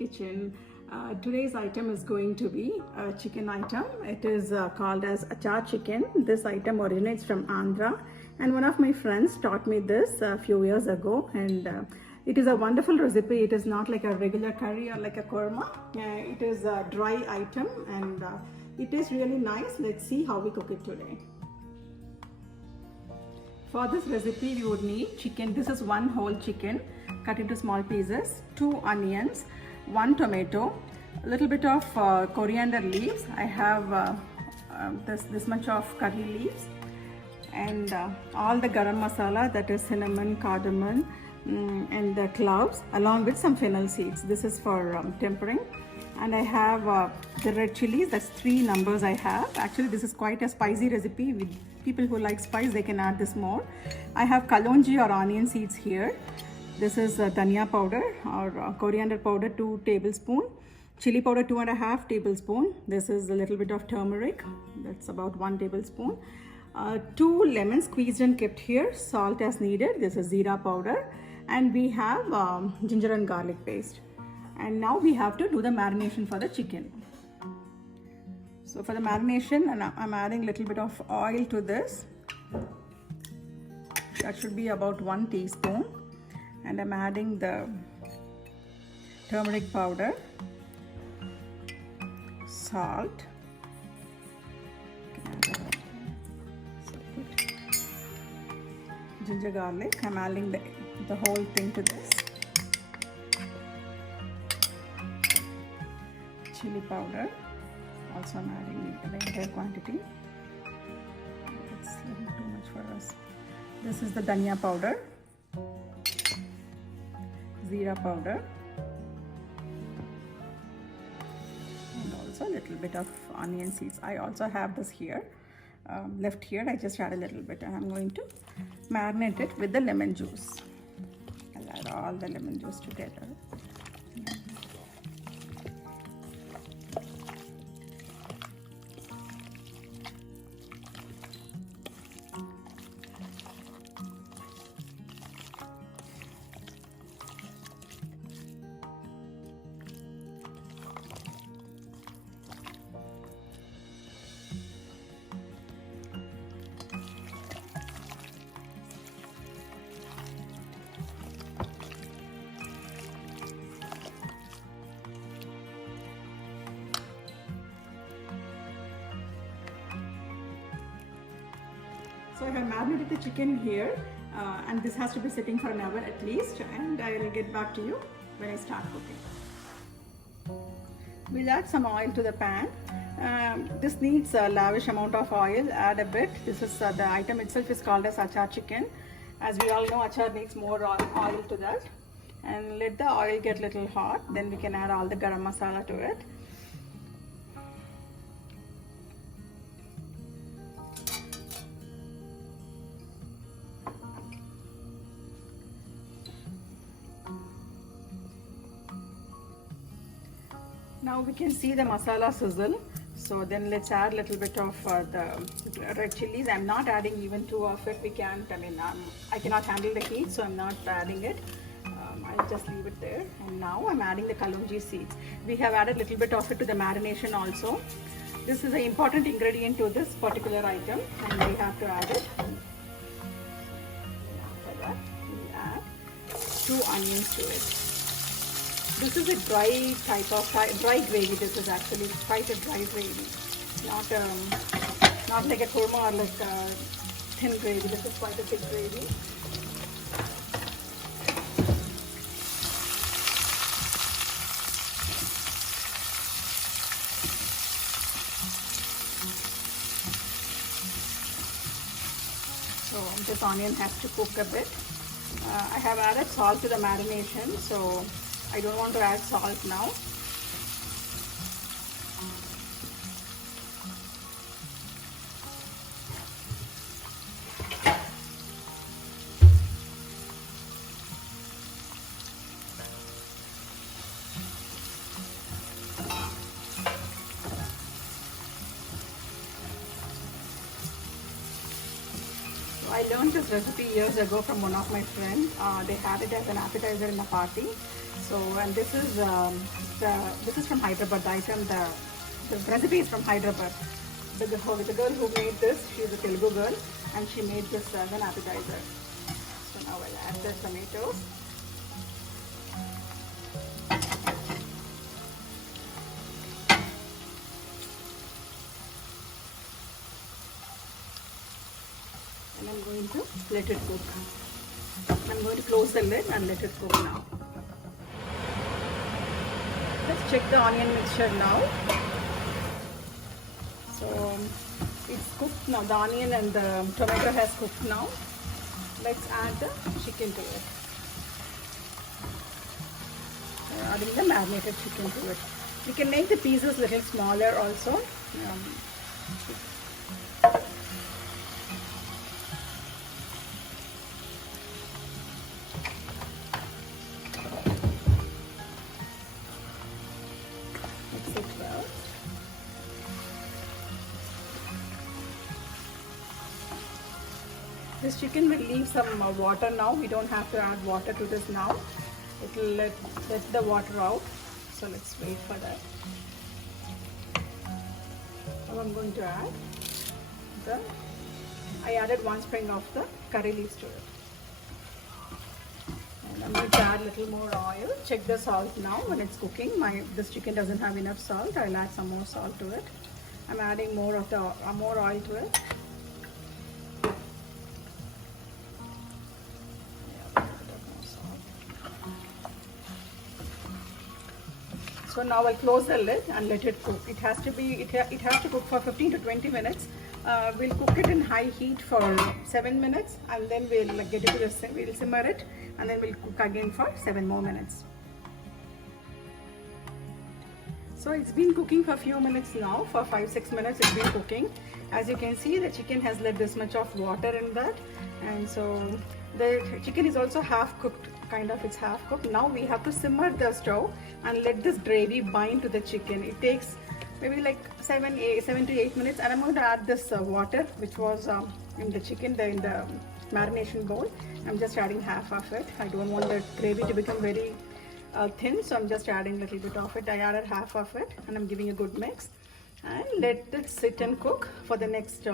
Kitchen. Today's item is going to be a chicken item. It is called as achar chicken. This item originates from Andhra, and one of my friends taught me this a few years ago, and it is a wonderful recipe. It is not like a regular curry or like a korma. It is a dry item, and it is really nice. Let's see how we cook it today. For this recipe, we would need chicken. This is one whole chicken cut into small pieces, 2 onions, 1 tomato, a little bit of coriander leaves. I have this much of curry leaves, and all the garam masala, that is cinnamon, cardamom, and the cloves, along with some fennel seeds. This is for tempering. And I have the red chilies. That's 3 numbers I have. Actually, this is quite a spicy recipe. With people who like spice, they can add this more. I have kalonji or onion seeds here. This is dhania powder or coriander powder, 2 tablespoons. Chili powder, 2.5 tablespoons. This is a little bit of turmeric. That's about 1 tablespoon. 2 lemons squeezed and kept here. Salt as needed. This is zira powder. And we have ginger and garlic paste. And now we have to do the marination for the chicken. So for the marination, I'm adding a little bit of oil to this. That should be about 1 teaspoon. And I'm adding the turmeric powder, salt, ginger garlic. I'm adding the whole thing to this. Chili powder, also I'm adding the entire quantity. It's a little too much for us. This is the dhania powder, zira powder, and also a little bit of onion seeds. I also have this here, left here. I just add a little bit, and I'm going to marinate it with the lemon juice. I'll add all the lemon juice together. So I have marinated the chicken here, and this has to be sitting for an hour at least, and I will get back to you when I start cooking. We'll add some oil to the pan. This needs a lavish amount of oil. Add a bit. This is the item itself is called as achar chicken. As we all know, achar needs more oil to that. And let the oil get little hot. Then we can add all the garam masala to it. Now we can see the masala sizzle. So then let's add a little bit of the red chilies. I'm not adding even 2 of it. We can't, I cannot handle the heat, so I'm not adding it. I'll just leave it there. And now I'm adding the kalonji seeds. We have added a little bit of it to the marination also. This is an important ingredient to this particular item, and we have to add it. After that, we add 2 onions to it. This is a dry type of dry gravy. This is actually quite a dry gravy, not like a korma or like a thin gravy. This is quite a thick gravy. So this onion has to cook a bit. I have added salt to the marination, so I don't want to add salt now. I learned this recipe years ago from one of my friends. They had it as an appetizer in a party. So, and this is this is from Hyderabad. The item, the recipe is from Hyderabad. The girl who made this, she's a Telugu girl, and she made this as an appetizer. So now I'll add the tomatoes. And I'm going to let it cook. I'm going to close the lid and let it cook now. Let's check the onion mixture now. So it's cooked now. The onion and the tomato has cooked now. Let's add the chicken to it. Adding the marinated chicken to it. We can make the pieces a little smaller also. Mix it well. This chicken will leave some water now. We don't have to add water to this now. It will let the water out. So let's wait for that. Now I'm going to add I added 1 sprig of the curry leaves to it. And I'm going to add a little more oil. Check the salt now when it's cooking. This chicken doesn't have enough salt. I'll add some more salt to it. I'm adding more oil to it. So now I'll close the lid and let it cook. It has to cook for 15 to 20 minutes. We'll cook it in high heat for 7 minutes, and then we'll we'll simmer it, and then we'll cook again for 7 more minutes. So it's been cooking for a few minutes now. For 5-6 minutes it's been cooking. As you can see, the chicken has let this much of water in that, and so the chicken is also half cooked. It's half cooked. Now we have to simmer the stove and let this gravy bind to the chicken. It takes maybe like 7 to 8 minutes, and I'm going to add this water which was in the chicken, in the marination bowl. I'm just adding half of it. I don't want the gravy to become very thin, so I'm just adding a little bit of it. I added half of it, and I'm giving a good mix, and let it sit and cook for the next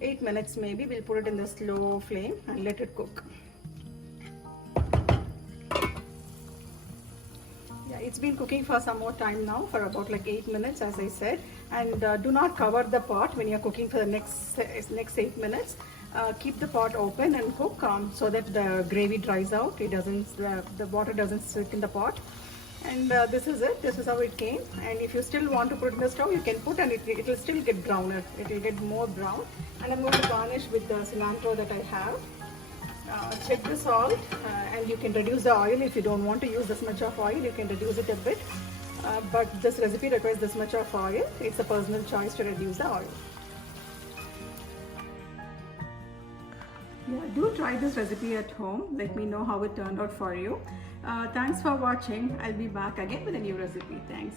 8 minutes maybe. We'll put it in the slow flame and let it cook. It's been cooking for some more time now, for about like 8 minutes, as I said. And do not cover the pot when you're cooking for the next 8 minutes. Keep the pot open and cook so that the gravy dries out. The water doesn't sit in the pot. And this is it. This is how it came. And if you still want to put it in the stove, you can put, and it will still get browner. It will get more brown. And I'm going to garnish with the cilantro that I have. Check the salt, and you can reduce the oil. If you don't want to use this much of oil, you can reduce it a bit, but this recipe requires this much of oil. It's a personal choice to reduce the oil. Yeah, do try this recipe at home. Let me know how it turned out for you. Thanks for watching. I'll be back again with a new recipe. Thanks.